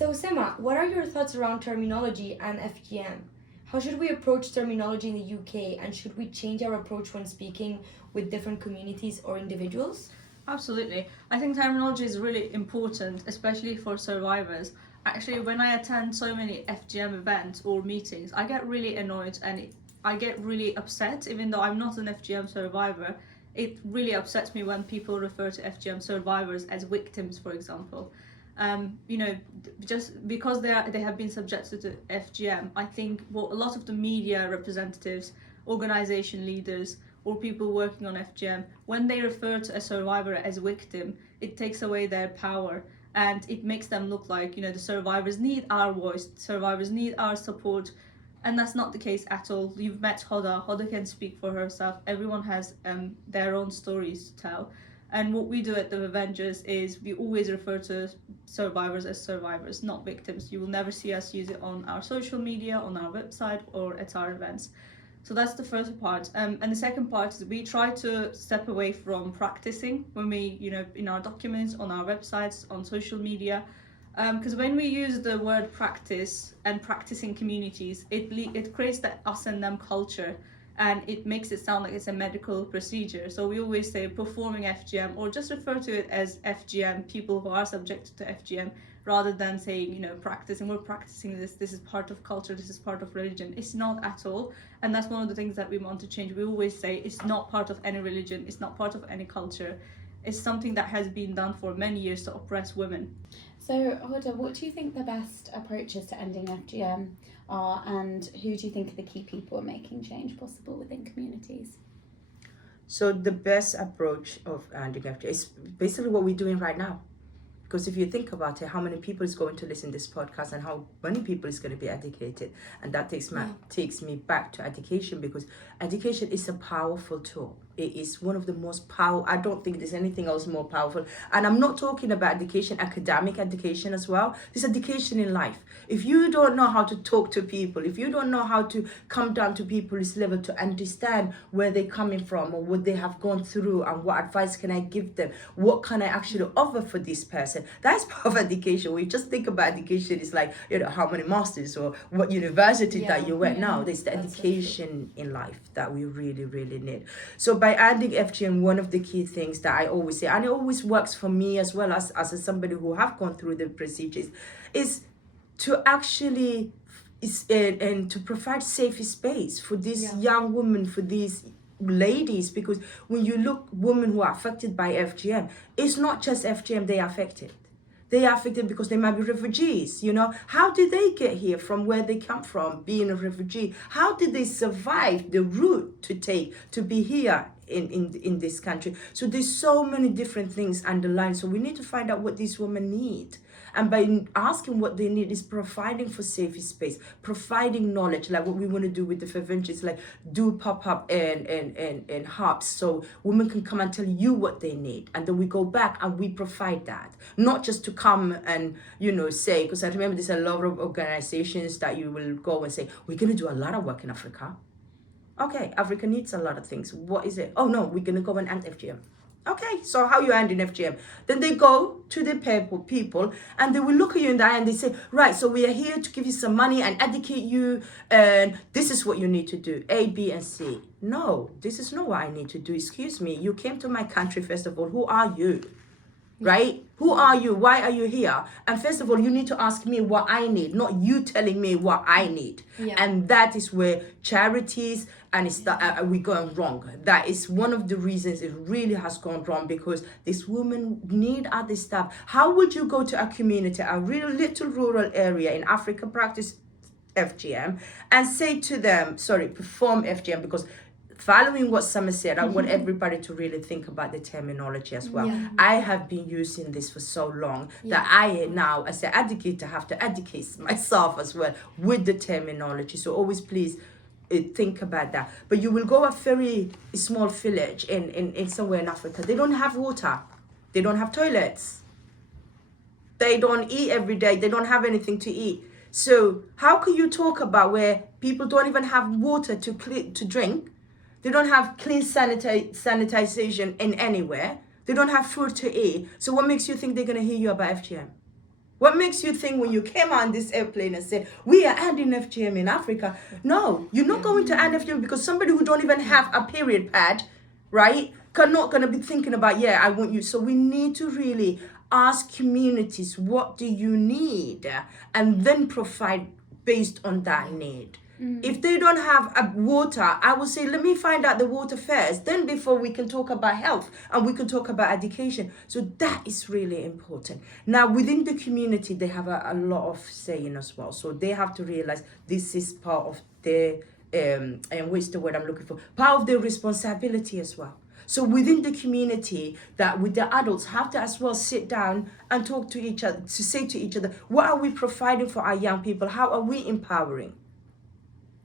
So Sima, what are your thoughts around terminology and FGM? How should we approach terminology in the UK, and should we change our approach when speaking with different communities or individuals? Absolutely. I think terminology is really important, especially for survivors. Actually, when I attend so many FGM events or meetings, I get really annoyed and I get really upset, even though I'm not an FGM survivor. It really upsets me when people refer to FGM survivors as victims, for example. Just because they have been subjected to FGM, I think what a lot of the media representatives, organization leaders, or people working on FGM, when they refer to a survivor as a victim, it takes away their power and it makes them look like, the survivors need our voice, survivors need our support. And that's not the case at all. You've met Hoda. Hoda can speak for herself. Everyone has their own stories to tell. And what we do at the Avengers is we always refer to survivors as survivors, not victims. You will never see us use it on our social media, on our website, or at our events. So that's the first part. And the second part is we try to step away from practicing when we, in our documents, on our websites, on social media. Because when we use the word practice and practicing communities, it creates that us and them culture, and it makes it sound like it's a medical procedure. So we always say performing FGM, or just refer to it as FGM, people who are subjected to FGM, rather than saying, practicing, we're practicing this is part of culture, this is part of religion. It's not at all. And that's one of the things that we want to change. We always say it's not part of any religion, it's not part of any culture. It's something that has been done for many years to oppress women. So, Hoda, what do you think the best approaches to ending FGM are, and who do you think are the key people making change possible within communities? So the best approach of ending FGM is basically what we're doing right now. Because if you think about it, how many people is going to listen to this podcast and how many people is going to be educated? And that takes me back to education, because education is a powerful tool. It is one of the most powerful. I don't think there's anything else more powerful. And I'm not talking about education, academic education as well. There's education in life. If you don't know how to talk to people, if you don't know how to come down to people's level to understand where they're coming from or what they have gone through and what advice can I give them, what can I actually offer for this person, that's part of education. We just think about education, it's like, how many masters or what university that you went. Now there's the education in life that we really, really need. So by ending FGM, one of the key things that I always say, and it always works for me as well as somebody who have gone through the procedures, is to actually and to provide safe space for these young women, for these ladies, because when you look women who are affected by FGM, it's not just FGM they are affected. They are affected because they might be refugees. How did they get here from where they come from, being a refugee? How did they survive the route to take to be here in this country? So there's so many different things underlined. So we need to find out what these women need. And by asking what they need is providing for safe space, providing knowledge, like what we want to do with the Favengers, like do pop-up and hubs so women can come and tell you what they need. And then we go back and we provide that. Not just to come and, say, because I remember there's a lot of organizations that you will go and say, we're going to do a lot of work in Africa. Okay, Africa needs a lot of things. What is it? Oh no, we're going to go and end FGM. Okay, so how you end in FGM? Then they go to the people and they will look at you in the eye and they say, right, so we are here to give you some money and educate you, and this is what you need to do, A, B, and C. No, this is not what I need to do. Excuse me, you came to my country, first of all. Who are you? Right? Who are you? Why are you here? And first of all, you need to ask me what I need, not you telling me what I need. And that is where charities and we're going wrong. That is one of the reasons it really has gone wrong, because these women need other stuff. How would you go to a community, a real little rural area in Africa, practice FGM, and say to them, perform FGM? Because following what Summer said, I want everybody to really think about the terminology as well. I have been using this for so long that I now, as an educator, have to educate myself as well with the terminology. So always please think about that. But you will go a very small village in somewhere in Africa. They don't have water. They don't have toilets. They don't eat every day. They don't have anything to eat. So how can you talk about where people don't even have water to drink? They don't have clean sanitization in anywhere. They don't have food to eat. So what makes you think they're going to hear you about FGM? What makes you think when you came on this airplane and said, we are ending FGM in Africa? No, you're not going to end FGM because somebody who don't even have a period pad, right, not going to be thinking about, yeah, I want you. So we need to really ask communities, what do you need? And then provide based on that need. If they don't have a water, I will say, let me find out the water first. Then before we can talk about health and we can talk about education. So that is really important. Now, within the community, they have a lot of saying as well. So they have to realize this is part of their, and what's the word I'm looking for? Part of their responsibility as well. So within the community, that with the adults have to as well sit down and talk to each other, to say to each other, what are we providing for our young people? How are we empowering?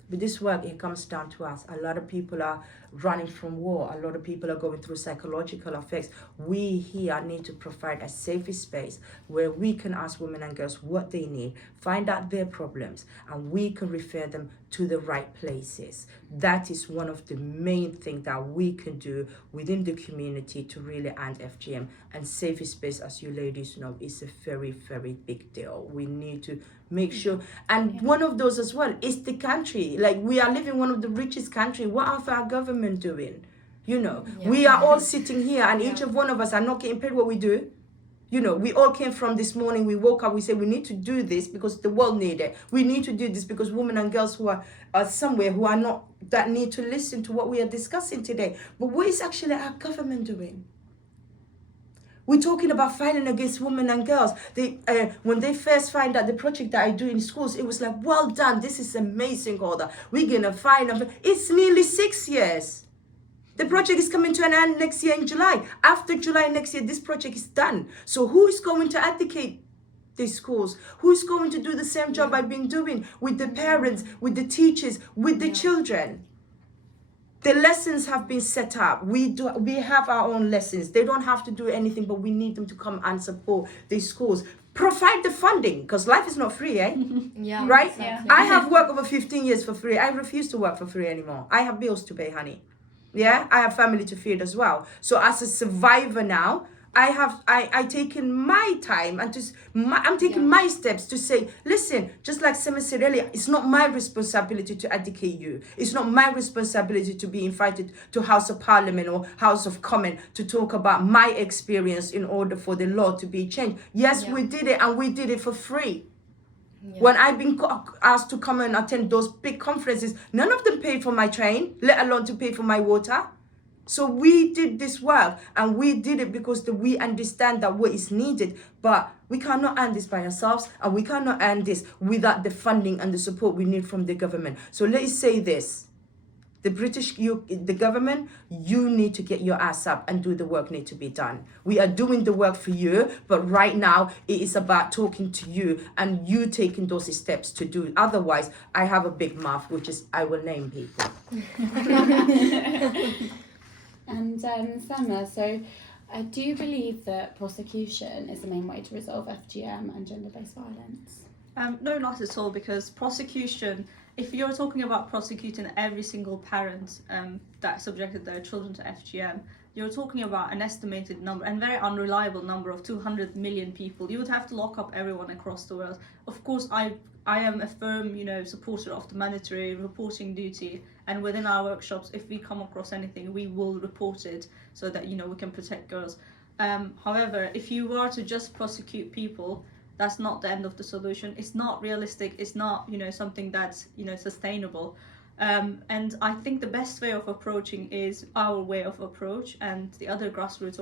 With this work, it comes down to us. A lot of people are running from war. A lot of people are going through psychological effects. We here need to provide a safe space where we can ask women and girls what they need, find out their problems, and we can refer them to the right places. That is one of the main things that we can do within the community to really end FGM. And safe space, as you ladies know, is a very, very big deal. We need to make sure, and one of those as well is the country. Like, we are living in one of the richest country. What are our government doing? You know, we are all sitting here and each of one of us are not getting paid what we do. You know, we all came from this morning, we woke up, we said we need to do this because the world needs it. We need to do this because women and girls who are somewhere who are not, that need to listen to what we are discussing today. But what is actually our government doing? We're talking about fighting against women and girls. They, when they first find out the project that I do in schools, it was like, well done, this is amazing, Golda. We're gonna find them. It's nearly 6 years. The project is coming to an end next year in July. After July next year, this project is done. So who is going to educate these schools? Who is going to do the same job I've been doing with the parents, with the teachers, with the children? The lessons have been set up. We have our own lessons. They don't have to do anything, but we need them to come and support these schools. Provide the funding, because life is not free, eh? Yeah. Right? Exactly. I have worked over 15 years for free. I refuse to work for free anymore. I have bills to pay, honey. Yeah, I have family to feed as well. So as a survivor now, I taken my time and I'm taking my steps to say, listen, just like Sema said earlier, it's not my responsibility to educate you. It's not my responsibility to be invited to House of Parliament or House of Commons to talk about my experience in order for the law to be changed. Yes, we did it, and we did it for free. Yeah. When I've been asked to come and attend those big conferences, none of them paid for my train, let alone to pay for my water. So we did this work, and we did it because we understand that what is needed, but we cannot earn this by ourselves, and we cannot earn this without the funding and the support we need from the government. So let's say this. The government, you need to get your ass up and do the work need to be done. We are doing the work for you, but right now it is about talking to you and you taking those steps to do it. Otherwise, I have a big mouth, which is I will name people. And Sema, so do you believe that prosecution is the main way to resolve FGM and gender-based violence? No, not at all, because prosecution, if you're talking about prosecuting every single parent that subjected their children to FGM, you're talking about an estimated number and very unreliable number of 200 million people. You would have to lock up everyone across the world. Of course, I am a firm, supporter of the mandatory reporting duty, and within our workshops, if we come across anything, we will report it so that we can protect girls. However, if you were to just prosecute people, that's not the end of the solution. It's not realistic. It's not something that's sustainable. And I think the best way of approaching is our way of approach and the other grassroots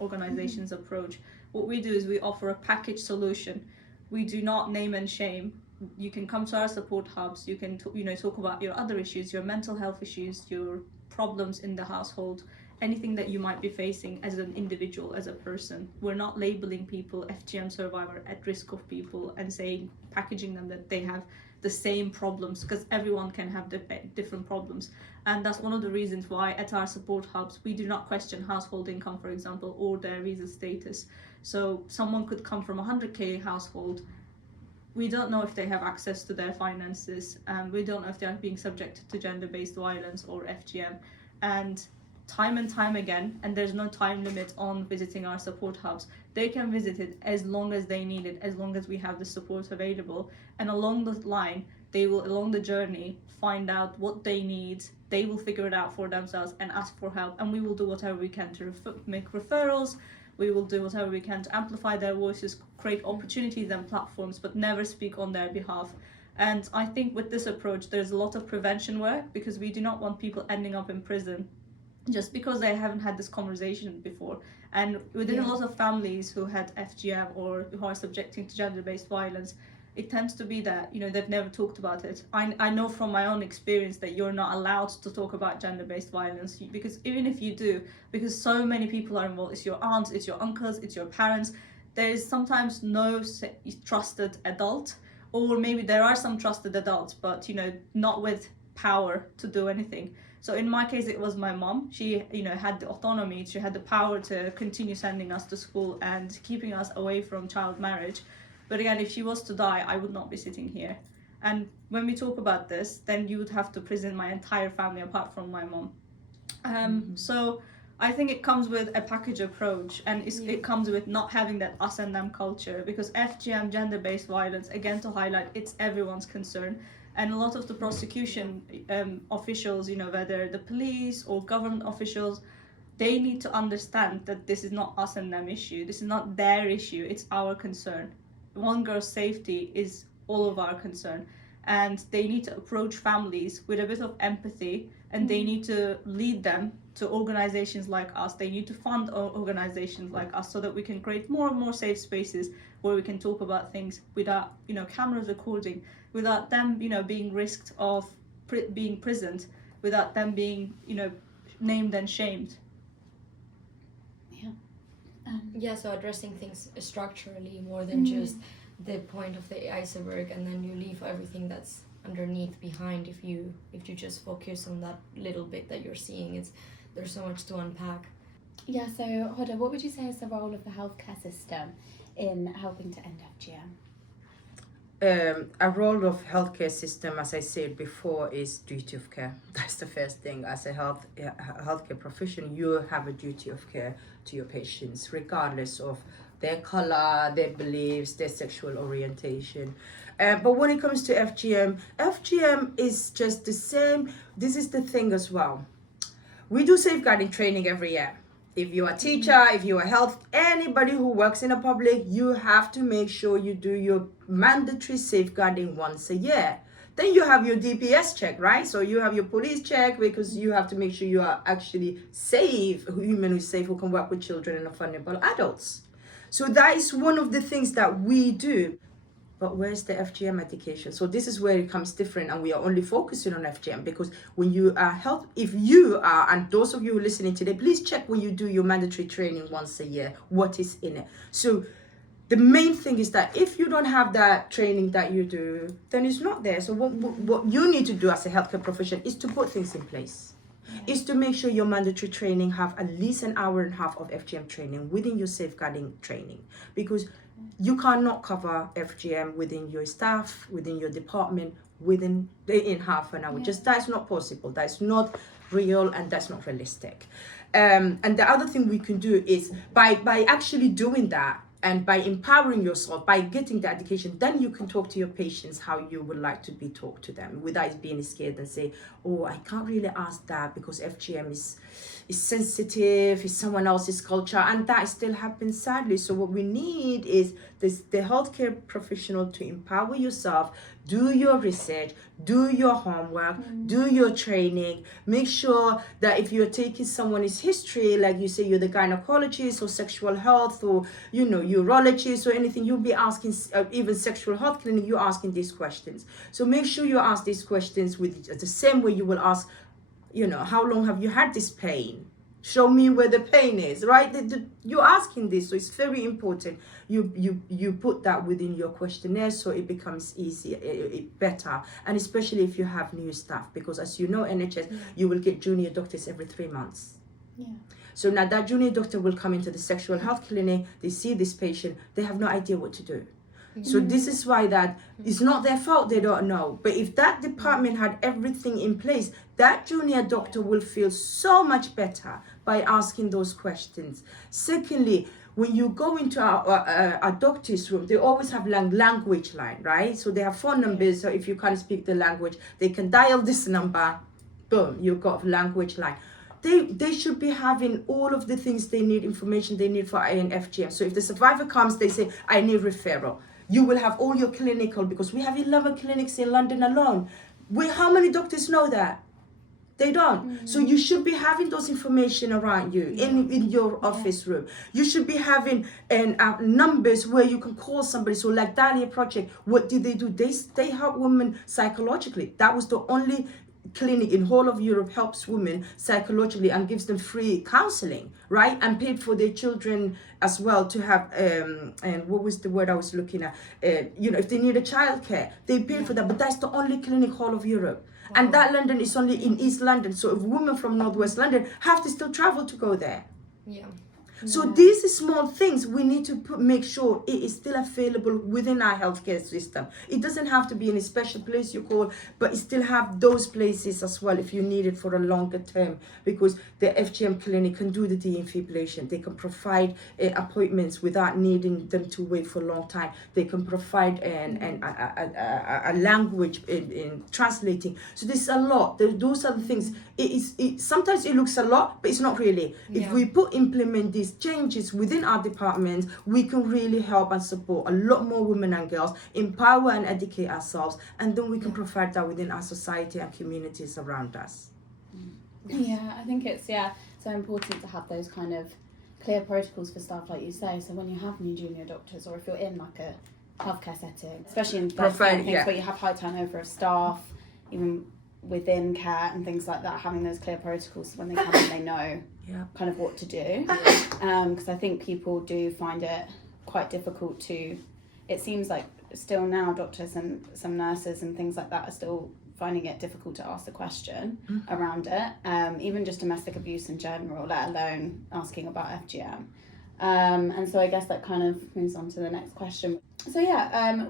organizations approach. What we do is we offer a package solution. We do not name and shame. You can come to our support hubs. You can talk about your other issues, your mental health issues, your problems in the household, anything that you might be facing as an individual, as a person. We're not labeling people FGM survivor, at risk of people, and packaging them that they have the same problems, because everyone can have different problems. And that's one of the reasons why at our support hubs we do not question household income, for example, or their visa status. So someone could come from a 100k household. We don't know if they have access to their finances, and we don't know if they are being subject to gender-based violence or FGM. And time again, and there's no time limit on visiting our support hubs, they can visit it as long as they need it, as long as we have the support available. And along the line, they will, along the journey, find out what they need. They will figure it out for themselves and ask for help. And we will do whatever we can to make referrals. We will do whatever we can to amplify their voices, create opportunities and platforms, but never speak on their behalf. And I think with this approach, there's a lot of prevention work, because we do not want people ending up in prison just because they haven't had this conversation before. And within a lot of families who had FGM or who are subjecting to gender-based violence, it tends to be that, you know, they've never talked about it. I know from my own experience that you're not allowed to talk about gender-based violence, because even if you do, because so many people are involved, it's your aunts, it's your uncles, it's your parents, there is sometimes no trusted adult, or maybe there are some trusted adults, but, you know, not with power to do anything. So in my case, it was my mom. She, you know, had the autonomy, she had the power to continue sending us to school and keeping us away from child marriage. But again, if she was to die, I would not be sitting here. And when we talk about this, then you would have to prison my entire family apart from my mom. So I think it comes with a package approach, and it comes with not having that us and them culture, because FGM, gender-based violence, again, to highlight, it's everyone's concern. And a lot of the prosecution officials, you know, whether the police or government officials, they need to understand that this is not us and them issue. This is not their issue. It's our concern. One girl's safety is all of our concern. And they need to approach families with a bit of empathy, and they need to lead them to organizations like us. They need to fund organizations like us, so that we can create more and more safe spaces where we can talk about things without, you know, cameras recording, without them, you know, being risked of being prisoned, without them being, you know, named and shamed. So addressing things structurally more than just the point of the iceberg, and then you leave everything that's underneath behind. If you just focus on that little bit that you're seeing, there's so much to unpack. Yeah, so Hoda, what would you say is the role of the healthcare system in helping to end FGM? A role of healthcare system, as I said before, is duty of care. That's the first thing. As a healthcare profession, you have a duty of care to your patients, regardless of their color, their beliefs, their sexual orientation. But when it comes to FGM is just the same. This is the thing as well. We do safeguarding training every year. If you're a teacher, if you're a anybody who works in the public, you have to make sure you do your mandatory safeguarding once a year. Then you have your DPS check, right? So you have your police check, because you have to make sure you are actually safe, human who's safe, who can work with children and vulnerable adults. So that is one of the things that we do. But where's the FGM education? So this is where it becomes different, and we are only focusing on FGM, because when you are if you are, and those of you listening today, please check when you do your mandatory training once a year, what is in it. So the main thing is that if you don't have that training that you do, then it's not there. So what you need to do as a healthcare profession is to put things in place. Is to make sure your mandatory training have at least an hour and a half of FGM training within your safeguarding training, because you cannot cover FGM within your staff, within your department, in half an hour. Just that's not possible. That's not real, and that's not realistic. And the other thing we can do is by actually doing that, and by empowering yourself, by getting the education, then you can talk to your patients how you would like to be talked to them, without being scared and say, oh, I can't really ask that because FGM is sensitive, it's someone else's culture, and that still happens sadly. So what we need is the healthcare professional to empower yourself, do your research, do your homework, do your training, make sure that if you're taking someone's history, like you say you're the gynecologist or sexual health or, you know, urologist or anything, you'll be asking, even sexual health clinic, you're asking these questions. So make sure you ask these questions with the same way you will ask, you know, how long have you had this pain? Show me where the pain is, right? You're asking this, so it's very important. You put that within your questionnaire, so it becomes easier, better, and especially if you have new staff, because as you know, NHS, you will get junior doctors every 3 months. Yeah. So now that junior doctor will come into the sexual health clinic, they see this patient, they have no idea what to do. So this is why that it's not their fault, they don't know. But if that department had everything in place, that junior doctor will feel so much better by asking those questions. Secondly, when you go into a doctor's room, they always have language line, right? So they have phone numbers. So if you can't speak the language, they can dial this number. Boom, you've got language line. They should be having all of the things they need, information they need for an FGM. So if the survivor comes, they say, I need referral. You will have all your clinical, because we have 11 clinics in London alone. How many doctors know that? They don't. So you should be having those information around you in your office room. You should be having numbers where you can call somebody. So like Dahlia Project, what did they do? They help women psychologically. That was the only clinic in whole of Europe helps women psychologically and gives them free counseling, right? And paid for their children as well to have and what was the word I was looking at, if they need a childcare, they pay for that. But that's the only clinic whole of Europe. Wow. And that London is only in East London, so if women from Northwest London have to still travel to go there. So these small things we need to make sure it is still available within our healthcare system. It doesn't have to be in a special place you call, but it still have those places as well if you need it for a longer term, because the FGM clinic can do the defibrillation. They can provide appointments without needing them to wait for a long time. They can provide a language in translating. So there's a lot. Those are the things. Sometimes it looks a lot, but it's not really. If we implement these changes within our department, we can really help and support a lot more women and girls, empower and educate ourselves, and then we can provide that within our society and communities around us. Yeah, I think it's so important to have those kind of clear protocols for staff, like you say. So when you have new junior doctors, or if you're in like a healthcare setting, especially in things where you have high turnover of staff, even within care and things like that, having those clear protocols so when they come in they know kind of what to do, because I think people do find it quite difficult to, it seems like still now doctors and some nurses and things like that are still finding it difficult to ask the question around it, even just domestic abuse in general, let alone asking about FGM. And so I guess that kind of moves on to the next question. So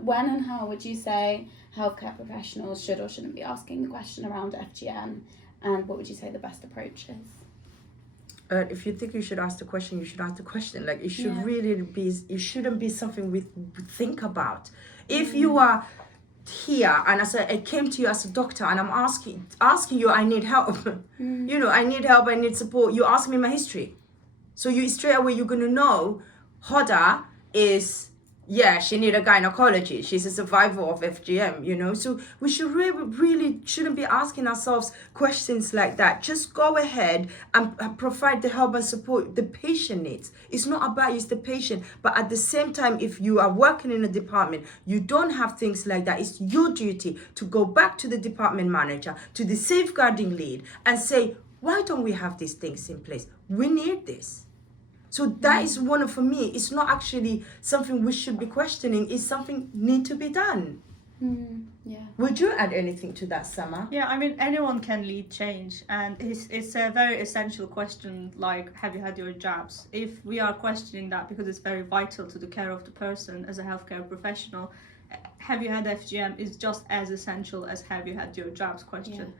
when and how would you say healthcare professionals should or shouldn't be asking the question around FGM, and what would you say the best approach is? If you think you should ask the question, you should ask the question. Like, it should really be, it shouldn't be something we think about. If you are here and I came to you as a doctor and I'm asking you, I need help. I need help, I need support. You ask me my history. So you straight away, you're going to know Hoda is, she need a gynecologist. She's a survivor of FGM, So we should really shouldn't be asking ourselves questions like that. Just go ahead and provide the help and support the patient needs. It's not about you, it's the patient. But at the same time, if you are working in a department, you don't have things like that. It's your duty to go back to the department manager, to the safeguarding lead, and say, why don't we have these things in place? We need this. So that is for me, it's not actually something we should be questioning. It's something need to be done. Would you add anything to that, Sama? Yeah, I mean, anyone can lead change, and it's a very essential question, like, have you had your jabs? If we are questioning that because it's very vital to the care of the person as a healthcare professional, have you had FGM is just as essential as have you had your jabs question.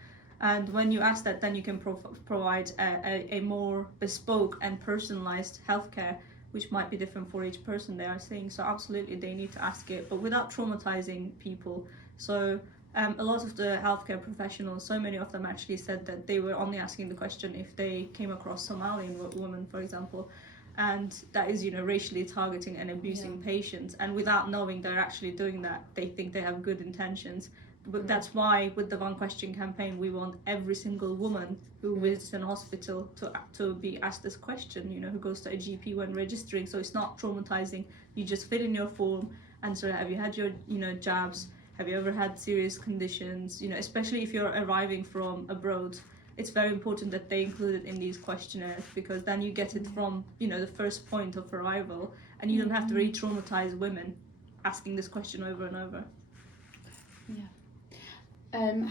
And when you ask that, then you can provide a more bespoke and personalized healthcare, which might be different for each person they are seeing. So absolutely, they need to ask it, but without traumatizing people. So a lot of the healthcare professionals, so many of them actually said that they were only asking the question if they came across Somalian women, for example, and that is, racially targeting and abusing patients. And without knowing they're actually doing that, they think they have good intentions. But that's why with the One Question campaign, we want every single woman who visits an hospital to be asked this question, who goes to a GP when registering. So it's not traumatizing. You just fill in your form, answer, have you had your, jabs? Have you ever had serious conditions? Especially if you're arriving from abroad, it's very important that they include it in these questionnaires, because then you get it from, the first point of arrival, and you don't have to re-traumatize women asking this question over and over.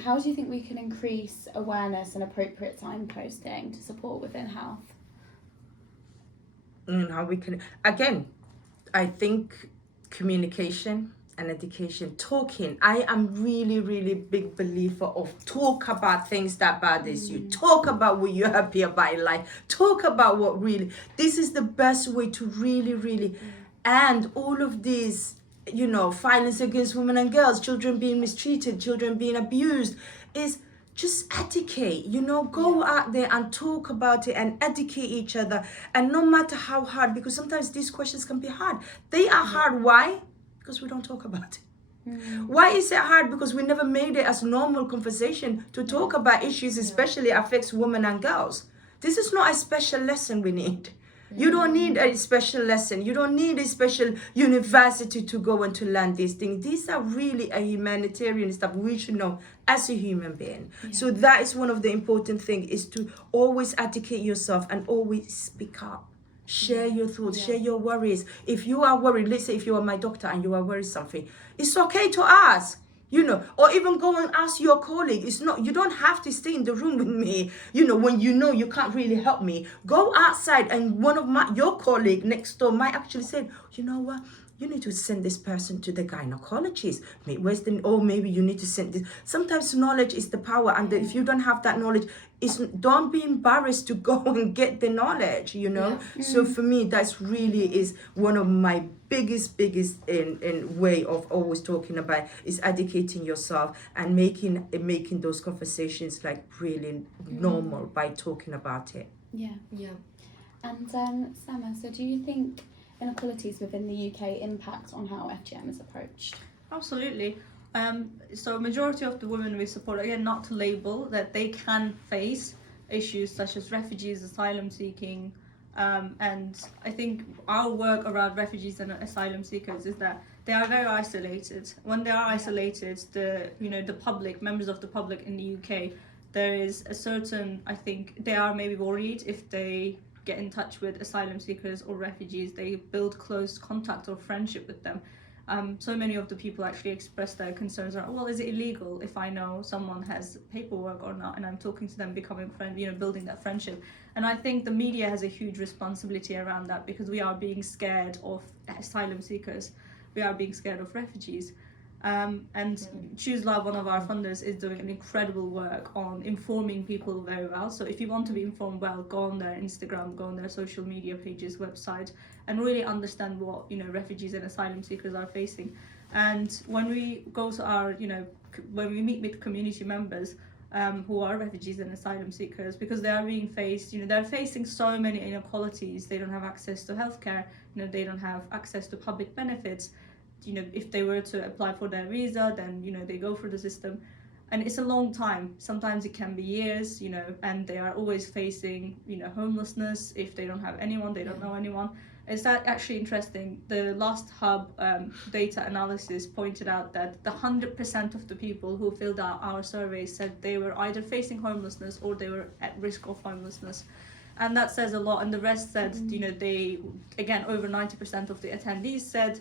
How do you think we can increase awareness and appropriate signposting to support within health? How we can, again, I think communication and education, talking. I am really, really big believer of talk about things that bothers you. Talk about what you're happy about in life. Talk about what really, this is the best way to really, really end all of these, you know, violence against women and girls, children being mistreated, children being abused, is just educate, you know, go out there and talk about it and educate each other. And no matter how hard, because sometimes these questions can be hard. They are hard. Why? Because we don't talk about it. Why is it hard? Because we never made it as normal conversation to talk about issues, especially affects women and girls. This is not a special lesson we need. You don't need a special lesson. You don't need a special university to go and to learn these things. These are really a humanitarian stuff we should know as a human being. So that is one of the important things, is to always educate yourself and always speak up. Share your thoughts, share your worries. If you are worried, let's say if you are my doctor and you are worried something, it's okay to ask. You know, or even go and ask your colleague. It's not, you don't have to stay in the room with me, you know, when you know you can't really help me. Go outside, and one of your colleague next door might actually say, you know what, you need to send this person to the gynecologist. Or maybe you need to send this. Sometimes knowledge is the power, and if you don't have that knowledge, don't be embarrassed to go and get the knowledge, you know. So for me, that's really is one of my biggest in way of always talking about, is educating yourself and making those conversations like really normal by talking about it. And Sama, so do you think inequalities within the UK impact on how FGM is approached? Absolutely. So majority of the women we support, again, not to label, that they can face issues such as refugees, asylum seeking, and I think our work around refugees and asylum seekers is that they are very isolated. When they are isolated, the public, members of the public in the UK, there is a certain, I think they are maybe worried if they get in touch with asylum seekers or refugees, they build close contact or friendship with them. So many of the people actually express their concerns around, well, is it illegal if I know someone has paperwork or not, and I'm talking to them, becoming friend, building that friendship. And I think the media has a huge responsibility around that, because we are being scared of asylum seekers, we are being scared of refugees. And Choose Love, one of our funders, is doing an incredible work on informing people very well. So if you want to be informed well, go on their Instagram, go on their social media pages, website, and really understand what refugees and asylum seekers are facing. And when we go to our, when we meet with community members who are refugees and asylum seekers, because they are being faced, they're facing so many inequalities. They don't have access to healthcare, they don't have access to public benefits. If they were to apply for their visa, then they go through the system, and it's a long time. Sometimes it can be years, and they are always facing homelessness. If they don't have anyone, they don't know anyone. Is that actually interesting? The last Hub data analysis pointed out that the 100% of the people who filled out our survey said they were either facing homelessness or they were at risk of homelessness. And that says a lot. And the rest said, they, again, over 90% of the attendees said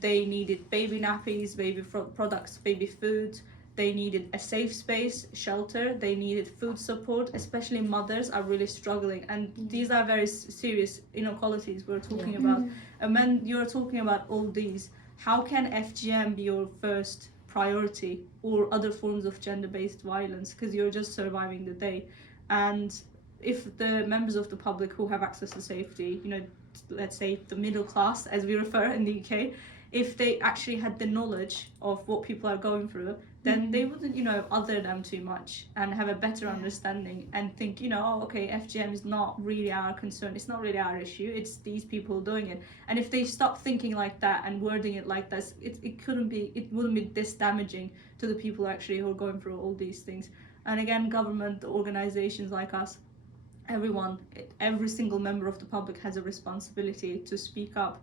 they needed baby nappies, baby products, baby food. They needed a safe space, shelter. They needed food support. Especially mothers are really struggling, and these are very serious inequalities we're talking about. And when you're talking about all these, how can FGM be your first priority, or other forms of gender-based violence? Because you're just surviving the day. And if the members of the public who have access to safety, let's say the middle class, as we refer in the UK, if they actually had the knowledge of what people are going through, then they wouldn't, other them too much and have a better understanding and think, okay, FGM is not really our concern, it's not really our issue, it's these people doing it. And if they stop thinking like that and wording it like that, it wouldn't be this damaging to the people actually who are going through all these things. And again, government organizations like us, everyone, every single member of the public has a responsibility to speak up.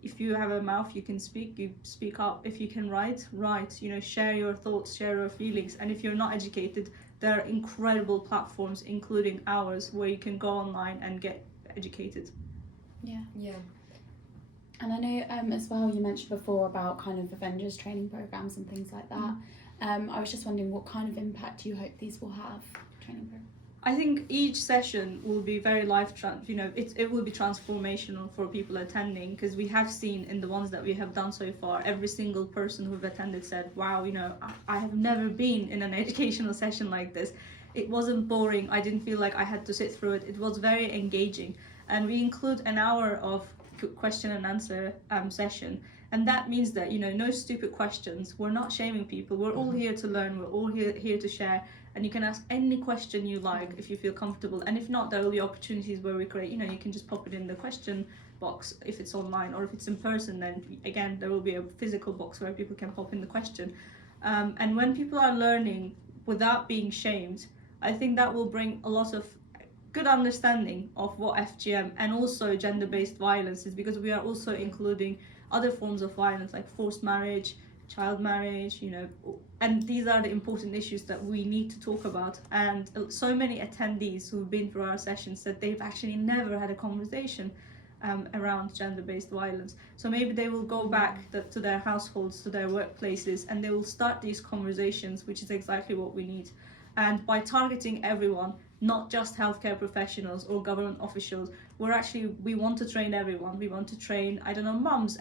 If you have a mouth, you can speak, you speak up. If you can write, share your thoughts, share your feelings. And if you're not educated, there are incredible platforms, including ours, where you can go online and get educated. Yeah. And I know as well, you mentioned before about kind of Avengers training programs and things like that. I was just wondering what kind of impact you hope these will have, training programs? I think each session will be very it will be transformational for people attending, because we have seen in the ones that we have done so far, every single person who've attended said, wow, I have never been in an educational session like this. It wasn't boring. I didn't feel like I had to sit through it. It was very engaging. And we include an hour of question and answer session. And that means that, no stupid questions. We're not shaming people. We're all here to learn. We're all here to share. And you can ask any question you like if you feel comfortable. And if not, there will be opportunities where we create, you can just pop it in the question box if it's online, or if it's in person, then again, there will be a physical box where people can pop in the question. And when people are learning without being shamed, I think that will bring a lot of good understanding of what FGM and also gender-based violence is, because we are also including other forms of violence like forced marriage, child marriage, and these are the important issues that we need to talk about. And so many attendees who've been through our sessions said they've actually never had a conversation around gender-based violence. So maybe they will go back to their households, to their workplaces, and they will start these conversations, which is exactly what we need. And by targeting everyone, not just healthcare professionals or government officials, we want to train everyone. We want to train, mums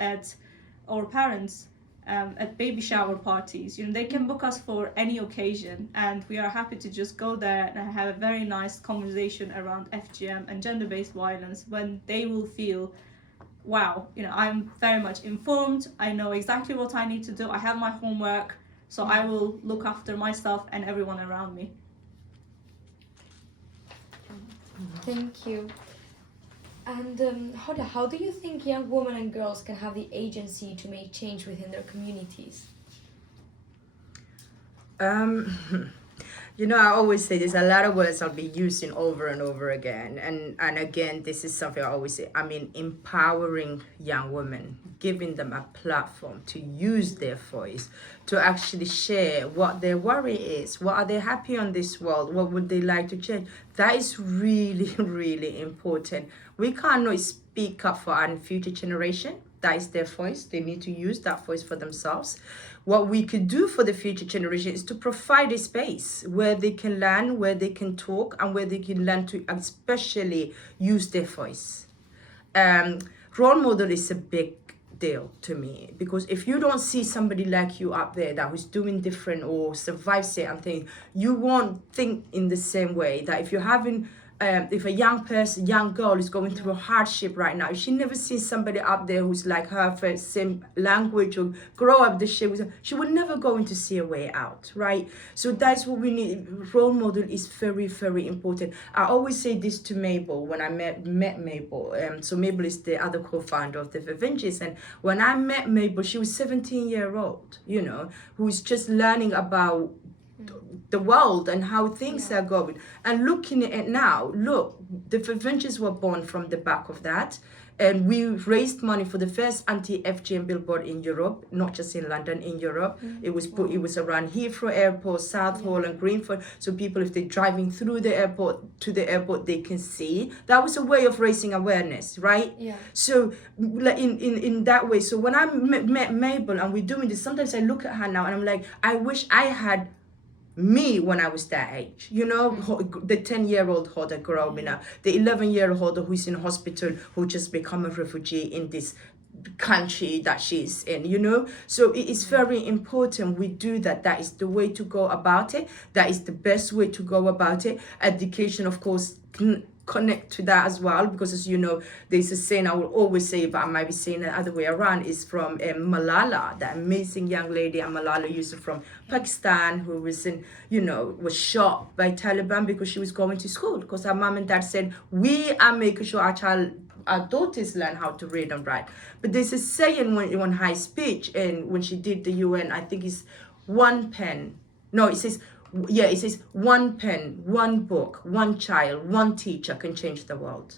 or parents at baby shower parties. They can book us for any occasion, and we are happy to just go there and have a very nice conversation around FGM and gender-based violence, when they will feel, wow, I'm very much informed. I know exactly what I need to do. I have my homework, so I will look after myself and everyone around me. Thank you. And Hoda, how do you think young women and girls can have the agency to make change within their communities? I always say there's a lot of words I'll be using over and over again. And again, this is something I always say. Empowering young women, giving them a platform to use their voice, to actually share what their worry is, what are they happy on this world, what would they like to change. That is really, really important. We cannot speak up for our future generation. That is their voice. They need to use that voice for themselves. What we could do for the future generation is to provide a space where they can learn, where they can talk, and where they can learn to especially use their voice. Role model is a big deal to me, because if you don't see somebody like you up there that who's doing different or survives certain things, you won't think in the same way. That if you're having if a young girl is going through a hardship right now, if she never sees somebody up there who's like her for same language or grow up the shit, she would never going to see a way out, right? So that's what we need. Role model is very, very important. I always say this to Mabel when I met Mabel. So Mabel is the other co-founder of the Vivenges, and when I met Mabel, she was 17-year-old, who's just learning about the world and how things are going, and looking at it now. Look, the Vivenges were born from the back of that, and we raised money for the first anti-FGM billboard in Europe, not just in London, in Europe. It was around Heathrow Airport, Southall and Greenford, so people, if they're driving through the airport to the airport, they can see. That was a way of raising awareness, right? So in that way. So when I met Mabel and we're doing this, sometimes I look at her now and I'm like, I wish I had me when I was that age, the 10-year-old Hoda growing up, the 11-year-old Hoda who's in hospital, who just become a refugee in this country that she's in, So it is very important we do that. That is the way to go about it. That is the best way to go about it. Education, of course, connect to that as well, because as you know, there's a saying I will always say, but I might be saying the other way around, is from Malala, that amazing young lady, and Malala Yousafzai from Pakistan, who was was shot by Taliban because she was going to school, because her mom and dad said, we are making sure our daughters learn how to read and write. But there's a saying when high speech, and when she did the UN, I think it's one pen. No, it says one pen, one book, one child, one teacher can change the world.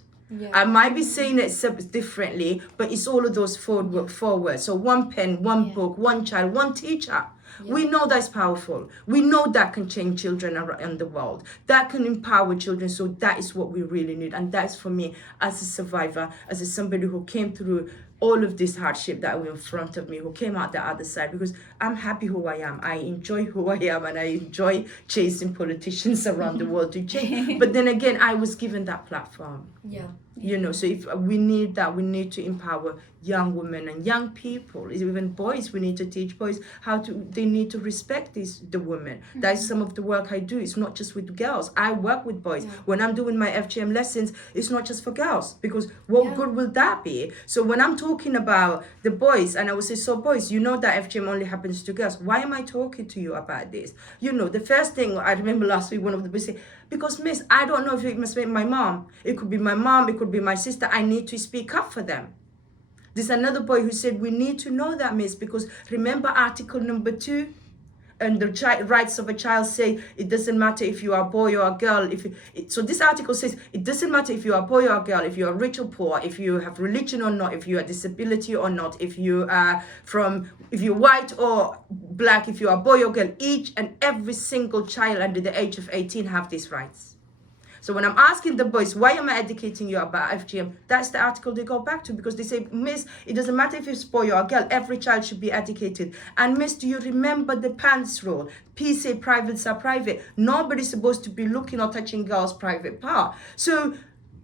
I might be saying it differently, but it's all of those four words. So one pen, one book, one child, one teacher. We know that's powerful. We know that can change children around the world. That can empower children. So that is what we really need. And that's for me, as a survivor, as somebody who came through all of this hardship that were in front of me, who came out the other side, because I'm happy who I am. I enjoy who I am, and I enjoy chasing politicians around the world to change. But then again, I was given that platform. Yeah. You know, so if we need that, we need to empower young women and young people, even boys. We need to teach boys how to, they need to respect the women. That is some of the work I do. It's not just with girls. I work with boys. Yeah. When I'm doing my FGM lessons, it's not just for girls, because what Yeah. good will that be? So when I'm talking about the boys, and I will say, so boys, you know that FGM only happens to girls. Why am I talking to you about this? You know, the first thing I remember last week, one of the boys said, because miss, I don't know if it must be my mom. It could be my mom, it could be my sister. I need to speak up for them. There's another boy who said, we need to know that, miss, because remember article number 2? And the rights of a child say it doesn't matter if you are a boy or a girl. So this article says it doesn't matter if you are a boy or a girl, if you are rich or poor, if you have religion or not, if you are disability or not, if you are if you're white or black, if you are a boy or girl. Each and every single child under the age of 18 have these rights. So when I'm asking the boys, why am I educating you about FGM? That's the article they go back to, because they say, miss, it doesn't matter if it's boy or a girl, every child should be educated. And miss, do you remember the pants rule? Peace say privates are private. Nobody's supposed to be looking or touching girls' private part. So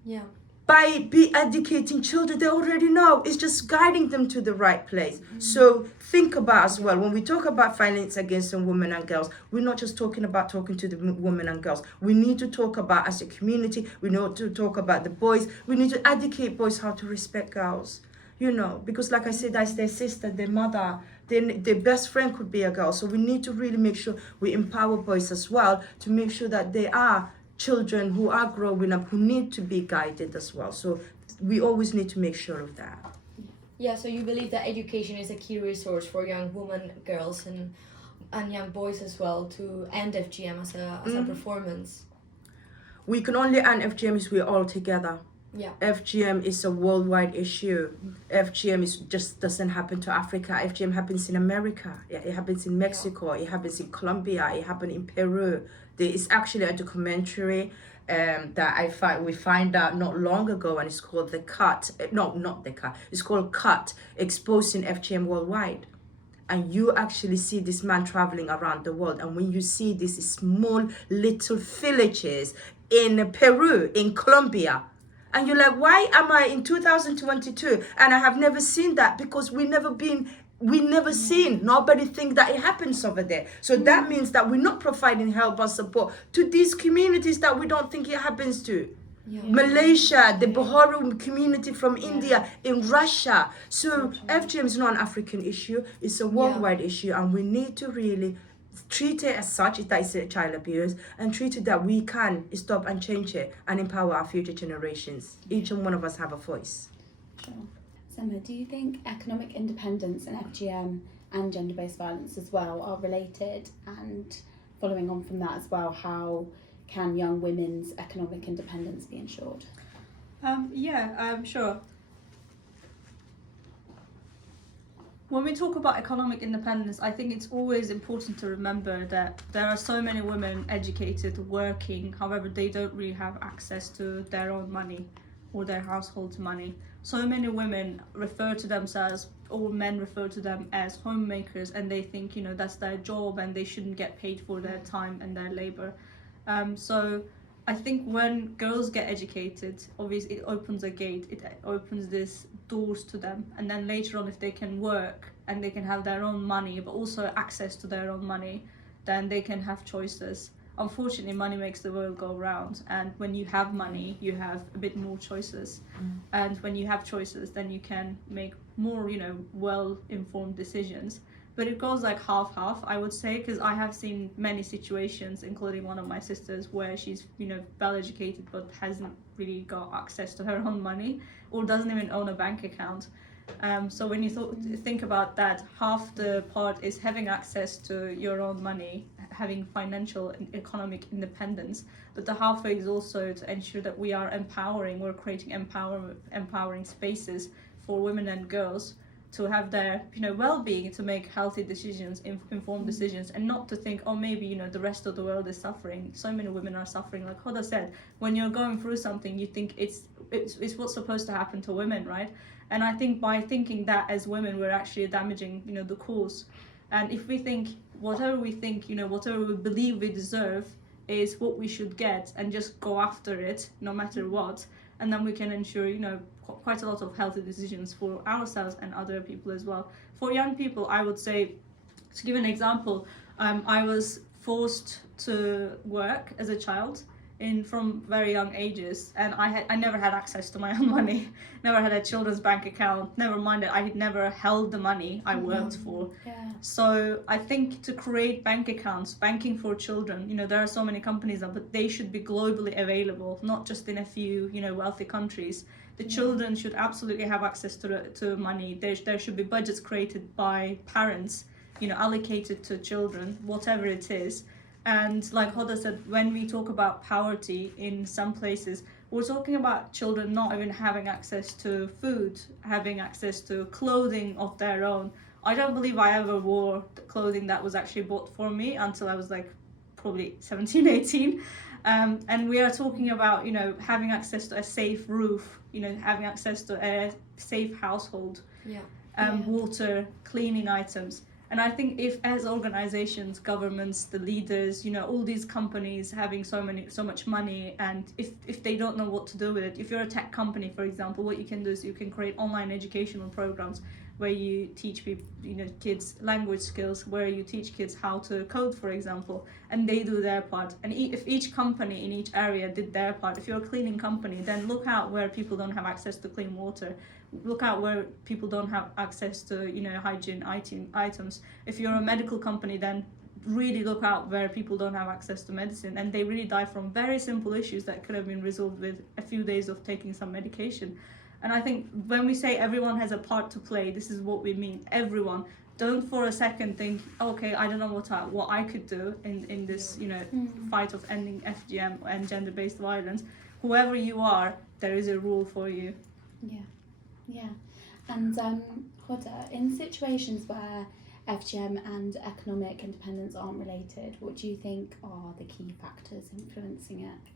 Yeah. by educating children, they already know. It's just guiding them to the right place. So think about as well, when we talk about violence against women and girls, we're not just talking to the women and girls. We need to talk about, as a community, we need to talk about the boys. We need to educate boys how to respect girls. You know, because like I said, that's their sister, their mother, their best friend could be a girl. So we need to really make sure we empower boys as well, to make sure that they are children who are growing up, who need to be guided as well. So we always need to make sure of that. Yeah, so you believe that education is a key resource for young women, girls, and young boys as well, to end FGM as a performance. We can only end FGM if we're all together. Yeah. FGM is a worldwide issue. FGM just doesn't happen to Africa. FGM happens in America. It happens in Mexico. It happens in Colombia. It happened in Peru. There is actually a documentary that we find out not long ago, and it's called The Cut. No, not The Cut. It's called Cut, Exposing FGM Worldwide. And you actually see this man traveling around the world. And when you see these small little villages in Peru, in Colombia, and you're like, why am I in 2022 and I have never seen that? Because we never seen, nobody think that it happens over there. So that means that we're not providing help or support to these communities that we don't think it happens to. Yeah. Malaysia, the Bohoro community from India, in Russia. So FGM is not an African issue, it's a worldwide issue, and we need to really treat it as such, that is a child abuse, and treat it that we can stop and change it and empower our future generations. Each and one of us have a voice. Sure. Sema, do you think economic independence and FGM and gender-based violence as well are related? And following on from that as well, how can young women's economic independence be ensured? Sure. When we talk about economic independence, I think it's always important to remember that there are so many women educated, working, however, they don't really have access to their own money or their household's money. So many women refer to themselves, or men refer to them as homemakers, and they think, that's their job and they shouldn't get paid for their time and their labor. So I think when girls get educated, obviously it opens a gate, it opens this doors to them, and then later on, if they can work and they can have their own money, but also access to their own money, then they can have choices. Unfortunately, money makes the world go round, and when you have money, you have a bit more choices. And when you have choices, then you can make more, well-informed decisions. But it goes like half-half, I would say, because I have seen many situations, including one of my sisters, where she's, well-educated but hasn't really got access to her own money, or doesn't even own a bank account. So when you think about that, half the part is having access to your own money, having financial and economic independence, but the halfway is also to ensure that we're creating empowering spaces for women and girls to have their well-being, to make healthy decisions, informed decisions, and not to think, oh, maybe the rest of the world is suffering. So many women are suffering. Like Hoda said, when you're going through something, you think it's what's supposed to happen to women, right? And I think by thinking that as women, we're actually damaging, you know, the cause. And if we think, whatever we think, you know, whatever we believe we deserve is what we should get, and just go after it no matter what, and then we can ensure, you know, quite a lot of healthy decisions for ourselves and other people as well. For young people, I would say, to give an example, I was forced to work as a child from very young ages, and I never had access to my own money, never had a children's bank account, never mind that I had never held the money I worked for. Yeah. So I think to create bank accounts, banking for children, you know, there are so many companies now, but they should be globally available, not just in a few, you know, wealthy countries. The children should absolutely have access to money. There should be budgets created by parents, you know, allocated to children, whatever it is. And like Hoda said, when we talk about poverty in some places, we're talking about children not even having access to food, having access to clothing of their own. I don't believe I ever wore the clothing that was actually bought for me until I was like probably 17, 18. And we are talking about, you know, having access to a safe roof, you know, having access to a safe household, water, cleaning items. And I think if as organizations, governments, the leaders, you know, all these companies having so much money, and if they don't know what to do with it, if you're a tech company, for example, what you can do is you can create online educational programs where you teach people, you know, kids language skills, where you teach kids how to code, for example, and they do their part. And if each company in each area did their part, if you're a cleaning company, then look out where people don't have access to clean water. Look out where people don't have access to, you know, hygiene items. If you're a medical company, then really look out where people don't have access to medicine, and they really die from very simple issues that could have been resolved with a few days of taking some medication. And I think when we say everyone has a part to play, this is what we mean, everyone. Don't for a second think, okay, I don't know what I could do in this, you know, fight of ending FGM and gender-based violence. Whoever you are, there is a rule for you. Yeah. And Hoda, in situations where FGM and economic independence aren't related, what do you think are the key factors influencing it?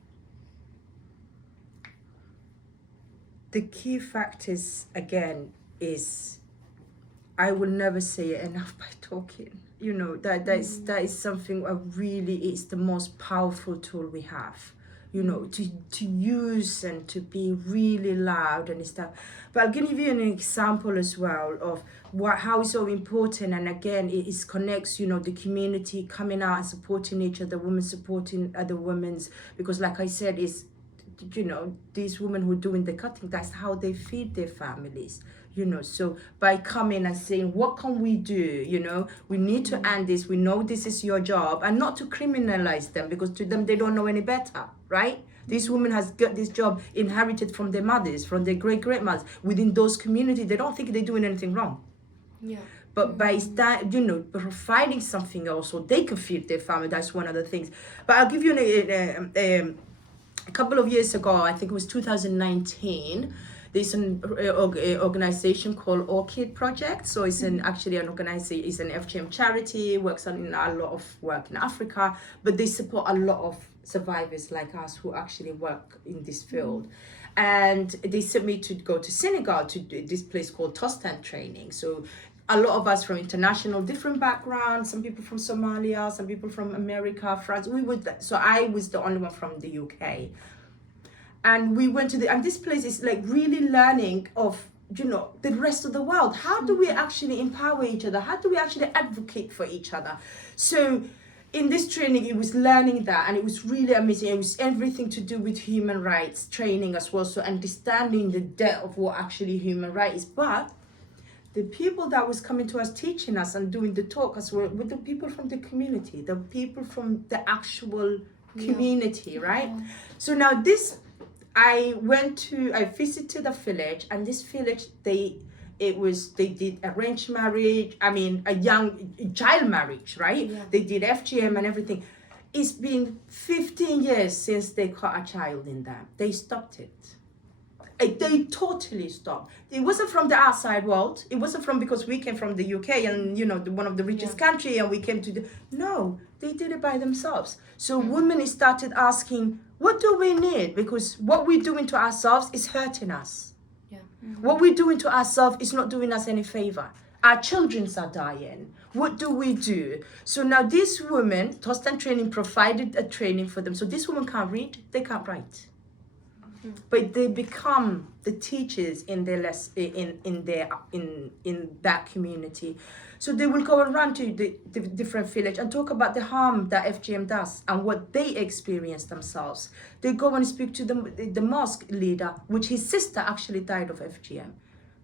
The key factors, again, is, I will never say it enough by talking. You know, that is something that really is the most powerful tool we have. You know, to use and to be really loud and stuff. But I'll give you an example as well of how it's so important. And again, it connects, you know, the community coming out and supporting each other, women supporting other women's, because like I said, is, you know, these women who are doing the cutting, that's how they feed their families. You know, so by coming and saying, what can we do? You know, we need to end this. We know this is your job, and not to criminalize them, because to them, they don't know any better, right? This woman has got this job inherited from their mothers, from their great-grandmothers. Within those communities, they don't think they're doing anything wrong. Yeah. But by that, you know, providing something else so they can feed their family, that's one of the things. But I'll give you a couple of years ago, I think it was 2019, there's an organization called Orchid Project. So it's actually an organization, it's an FGM charity, works on a lot of work in Africa, but they support a lot of survivors like us who actually work in this field. And they sent me to go to Senegal to do this place called Tostan training. So a lot of us from international, different backgrounds, some people from Somalia, some people from America, France. So I was the only one from the UK. And we went to and this place is like really learning of, you know, the rest of the world. How do we actually empower each other? How do we actually advocate for each other? So in this training, it was learning that, and it was really amazing. It was everything to do with human rights training as well. So understanding the depth of what actually human rights is. But the people that was coming to us, teaching us and doing the talk as well, were the people from the community, the people from the actual community, right? So now I visited a village, and this village, they did arranged marriage, a young child marriage, right? Yeah. They did FGM and everything. It's been 15 years since they caught a child in there. They stopped it. They totally stopped. It wasn't from the outside world. It wasn't from, because we came from the UK and, you know, one of the richest country, and we came to no, they did it by themselves. So women started asking, what do we need? Because what we're doing to ourselves is hurting us. Yeah. What we're doing to ourselves is not doing us any favor. Our children are dying. What do we do? So now these women, Tostan Training provided a training for them. So these women can't read, they can't write. But they become the teachers in their in that community. So they will go around to the different village and talk about the harm that FGM does and what they experience themselves. They go and speak to the mosque leader, which his sister actually died of FGM.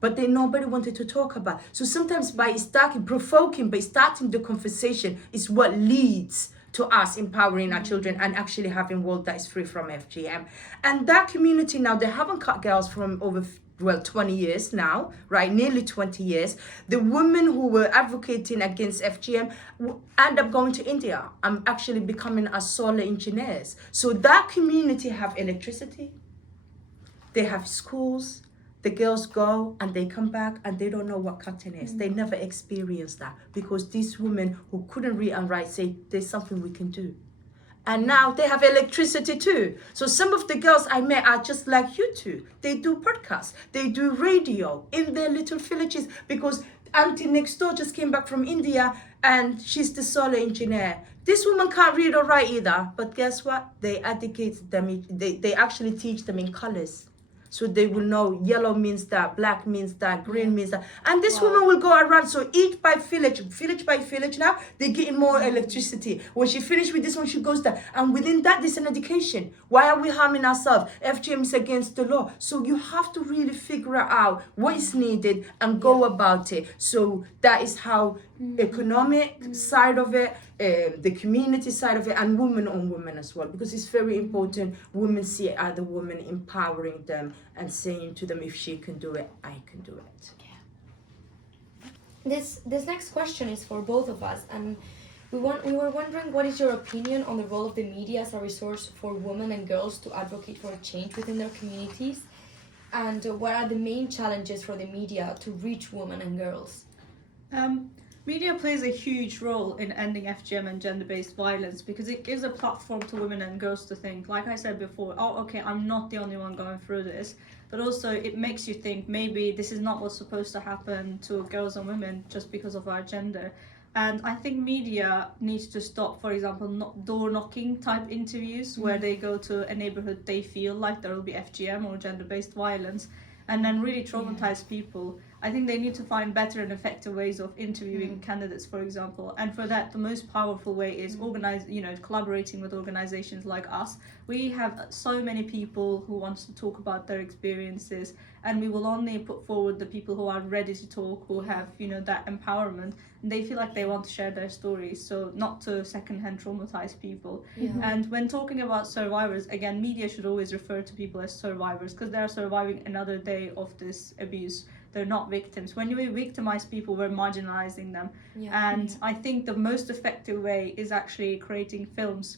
But nobody wanted to talk about. So sometimes by provoking, by starting the conversation is what leads to us empowering our children and actually having a world that is free from FGM. And that community now, they haven't cut girls from over 20 years now, right? Nearly 20 years. The women who were advocating against FGM end up going to India and actually becoming as solar engineers. So that community have electricity, they have schools. The girls go and they come back and they don't know what cutting is. They never experienced that because these women who couldn't read and write say there's something we can do. And now they have electricity too. So some of the girls I met are just like you two. They do podcasts, they do radio in their little villages because auntie next door just came back from India and she's the solar engineer. This woman can't read or write either, but guess what? They educate them, they actually teach them in colors. So they will know yellow means that, black means that, green means that. And this woman will go around. So each by village now, they're getting more electricity. When she finishes with this one, she goes there. And within that, there's an education. Why are we harming ourselves? FGM is against the law. So you have to really figure out what is needed and go about it. So that is how economic side of it, the community side of it, and women on women as well, because it's very important women see other women empowering them and saying to them, if she can do it, I can do it. This next question is for both of us, and we were wondering, what is your opinion on the role of the media as a resource for women and girls to advocate for a change within their communities, and what are the main challenges for the media to reach women and girls? Media plays a huge role in ending FGM and gender-based violence because it gives a platform to women and girls to think, like I said before, oh, okay, I'm not the only one going through this. But also it makes you think maybe this is not what's supposed to happen to girls and women just because of our gender. And I think media needs to stop, for example, door knocking type interviews where they go to a neighborhood they feel like there will be FGM or gender-based violence and then really traumatize people. I think they need to find better and effective ways of interviewing candidates, for example. And for that, the most powerful way is collaborating with organizations like us. We have so many people who want to talk about their experiences, and we will only put forward the people who are ready to talk, who have, that empowerment, and they feel like they want to share their stories, so not to secondhand traumatize people. And when talking about survivors, again, media should always refer to people as survivors because they are surviving another day of this abuse. They're not victims. When we victimize people, we're marginalizing them. And I think the most effective way is actually creating films.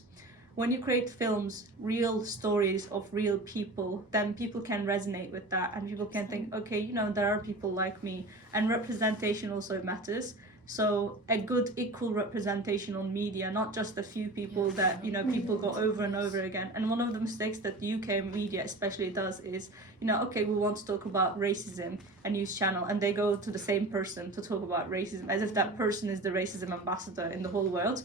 When you create films, real stories of real people, then people can resonate with that and people can think, okay, there are people like me. And representation also matters. So a good equal representation on media, not just a few people that, people go over and over again. And one of the mistakes that the UK media especially does is, okay, we want to talk about racism, a news channel, and they go to the same person to talk about racism, as if that person is the racism ambassador in the whole world.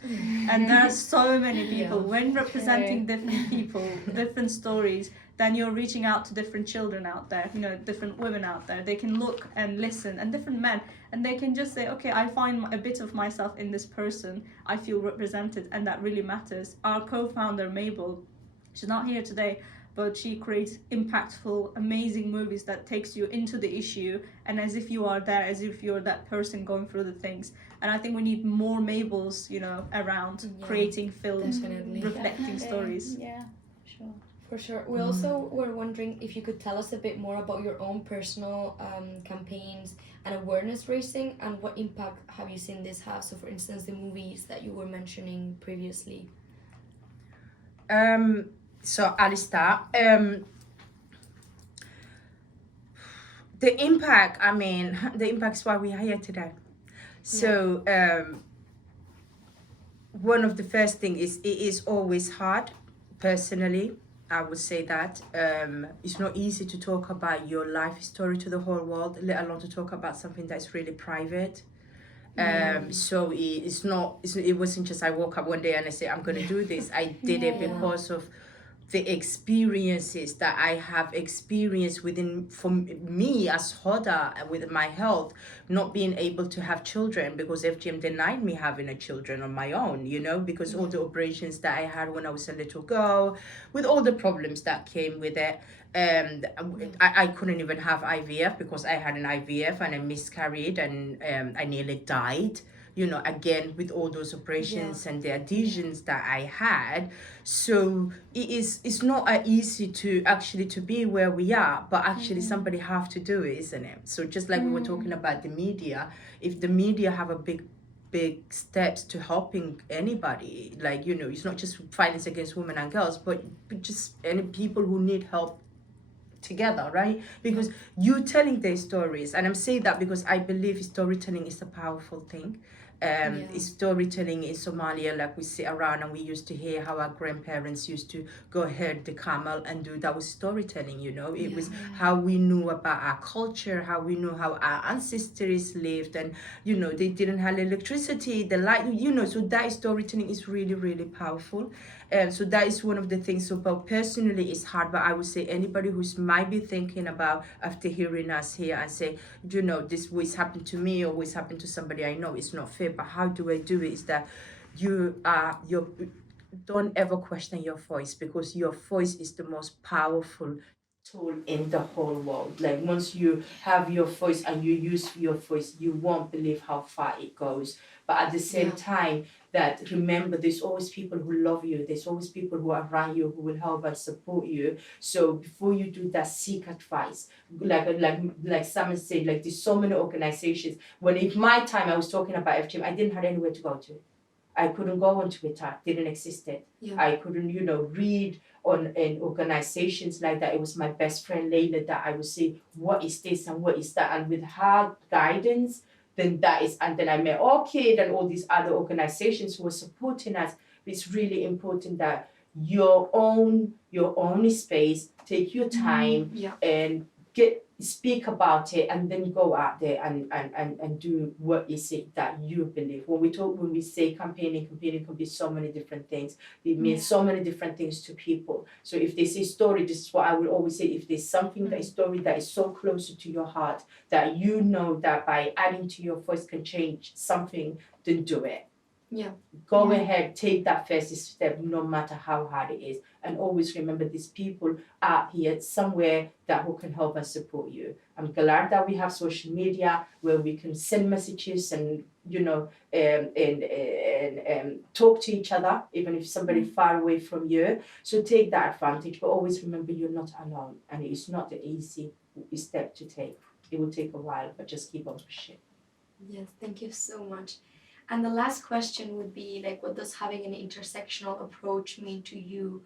And there are so many people. When representing different people, different stories, then you're reaching out to different children out there, different women out there. They can look and listen, and different men, and they can just say, okay, I find a bit of myself in this person. I feel represented, and that really matters. Our co-founder, Mabel, she's not here today, but she creates impactful, amazing movies that takes you into the issue, and as if you are there, as if you're that person going through the things. And I think we need more Mabels, around creating films, reflecting stories. Yeah, sure. For sure. We also were wondering if you could tell us a bit more about your own personal campaigns and awareness raising, and what impact have you seen this have? So, for instance, the movies that you were mentioning previously. So I'll start. The impact, the impact is why we are here today. So one of the first things is it is always hard personally I would say that it's not easy to talk about your life story to the whole world, let alone to talk about something that's really private. So it wasn't just I woke up one day and I said I'm gonna do this. I did it because of the experiences that I have experienced within, for me as Hoda, with my health, not being able to have children because FGM denied me having a children on my own, you know, because all the operations that I had when I was a little girl, with all the problems that came with it. I couldn't even have IVF because I had an IVF and I miscarried and I nearly died, you know, again with all those operations and the adhesions that I had. So it's not easy to actually to be where we are, but actually somebody have to do it, isn't it? So just like we were talking about the media, if the media have a big steps to helping anybody, like, you know, it's not just violence against women and girls, but just any people who need help together, right? Because you telling their stories, and I'm saying that because I believe storytelling is a powerful thing. Storytelling in Somalia, like we sit around and we used to hear how our grandparents used to go herd the camel and do that was storytelling, you know. It was how we knew about our culture, how we knew how our ancestors lived, and you know, they didn't have electricity, the light, you know, so that storytelling is really, really powerful. So that is one of the things. So, but personally, it's hard. But I would say anybody who's might be thinking about after hearing us here and say, you know, this was happened to me or was happened to somebody I know, it's not fair. But how do I do it? Is that don't ever question your voice, because your voice is the most powerful tool in the whole world. Like once you have your voice and you use your voice, you won't believe how far it goes. But at the same time, that remember, there's always people who love you. There's always people who are around you who will help and support you. So before you do that, seek advice. Like someone said, like there's so many organizations. When in my time I was talking about FGM, I didn't have anywhere to go to. I couldn't go on Twitter, didn't exist it. I couldn't, you know, read on in organizations like that. It was my best friend Layla that I would say, what is this and what is that? And with her guidance, then that is, and then I met ORCID and all these other organizations who were supporting us. It's really important that your own space, take your time and speak about it, and then go out there and do what is it that you believe. When we say campaigning can be so many different things. It means so many different things to people. So if they say story, this is what I will always say, if there's something that is story that is so closer to your heart that you know that by adding to your voice can change something, then do it. Go ahead, take that first step, no matter how hard it is. And always remember, these people are here somewhere that who can help and support you. I'm glad that we have social media where we can send messages and, you know, and talk to each other, even if somebody far away from you. So take that advantage, but always remember you're not alone, and it's not the easy step to take. It will take a while, but just keep on pushing. Yes, thank you so much. And the last question would be, like, what does having an intersectional approach mean to you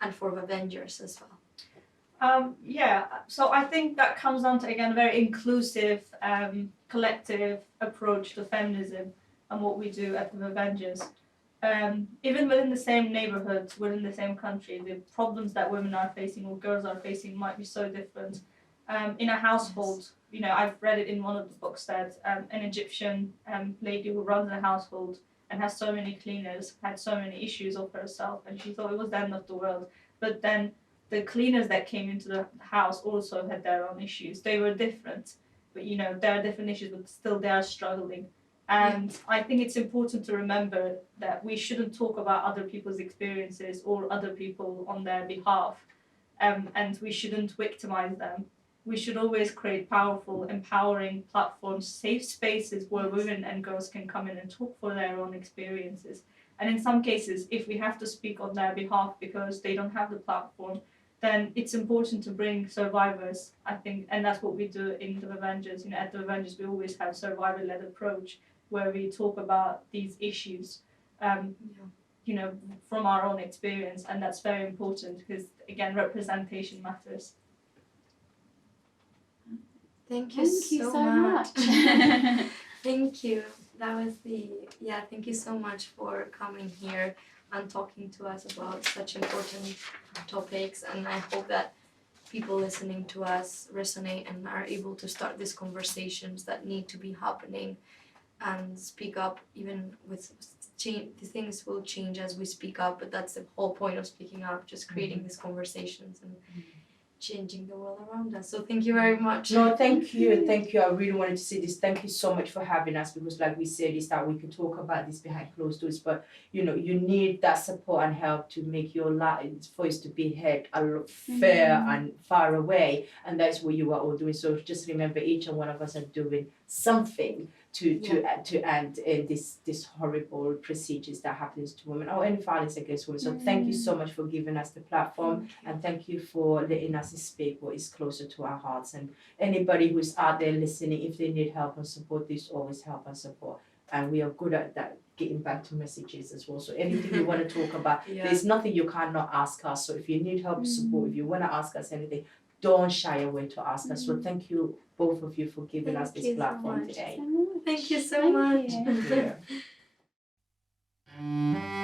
and for Avengers as well? So I think that comes down to, again, a very inclusive, collective approach to feminism and what we do at the Avengers. Even within the same neighborhoods, within the same country, the problems that women are facing or girls are facing might be so different. In a household, you know, I've read it in one of the books that an Egyptian lady who runs a household and has so many cleaners had so many issues of herself, and she thought it was the end of the world. But then the cleaners that came into the house also had their own issues. They were different, but you know, there are different issues, but still they are struggling. And I think it's important to remember that we shouldn't talk about other people's experiences or other people on their behalf, and we shouldn't victimize them. We should always create powerful, empowering platforms, safe spaces where women and girls can come in and talk for their own experiences. And in some cases, if we have to speak on their behalf because they don't have the platform, then it's important to bring survivors, I think, and that's what we do in the Avengers. You know, at the Avengers, we always have survivor-led approach where we talk about these issues, you know, from our own experience, and that's very important because, again, representation matters. Thank you so much. Thank you. That was thank you so much for coming here, and talking to us about such important topics. And I hope that people listening to us resonate and are able to start these conversations that need to be happening and speak up. Even with change, the things will change as we speak up, but that's the whole point of speaking up, just creating these conversations and changing the world around us. So thank you very much. No, thank you. I really wanted to say this. Thank you so much for having us, because like we said, is that we could talk about this behind closed doors, but you need that support and help to make your voice to be heard a lot fair and far away, and that's what you are all doing. So just remember, each and one of us are doing something to end this horrible procedures that happens to women or any violence against women. So thank you so much for giving us the platform, and thank you for letting us speak what is closer to our hearts. And anybody who's out there listening, if they need help and support, this always help and support. And we are good at that, getting back to messages as well. So anything you want to talk about, there's nothing you cannot ask us. So if you need help, support, if you want to ask us anything, don't shy away to ask us. So thank you, both of you, for giving us this platform today. Thank you so much. Yeah.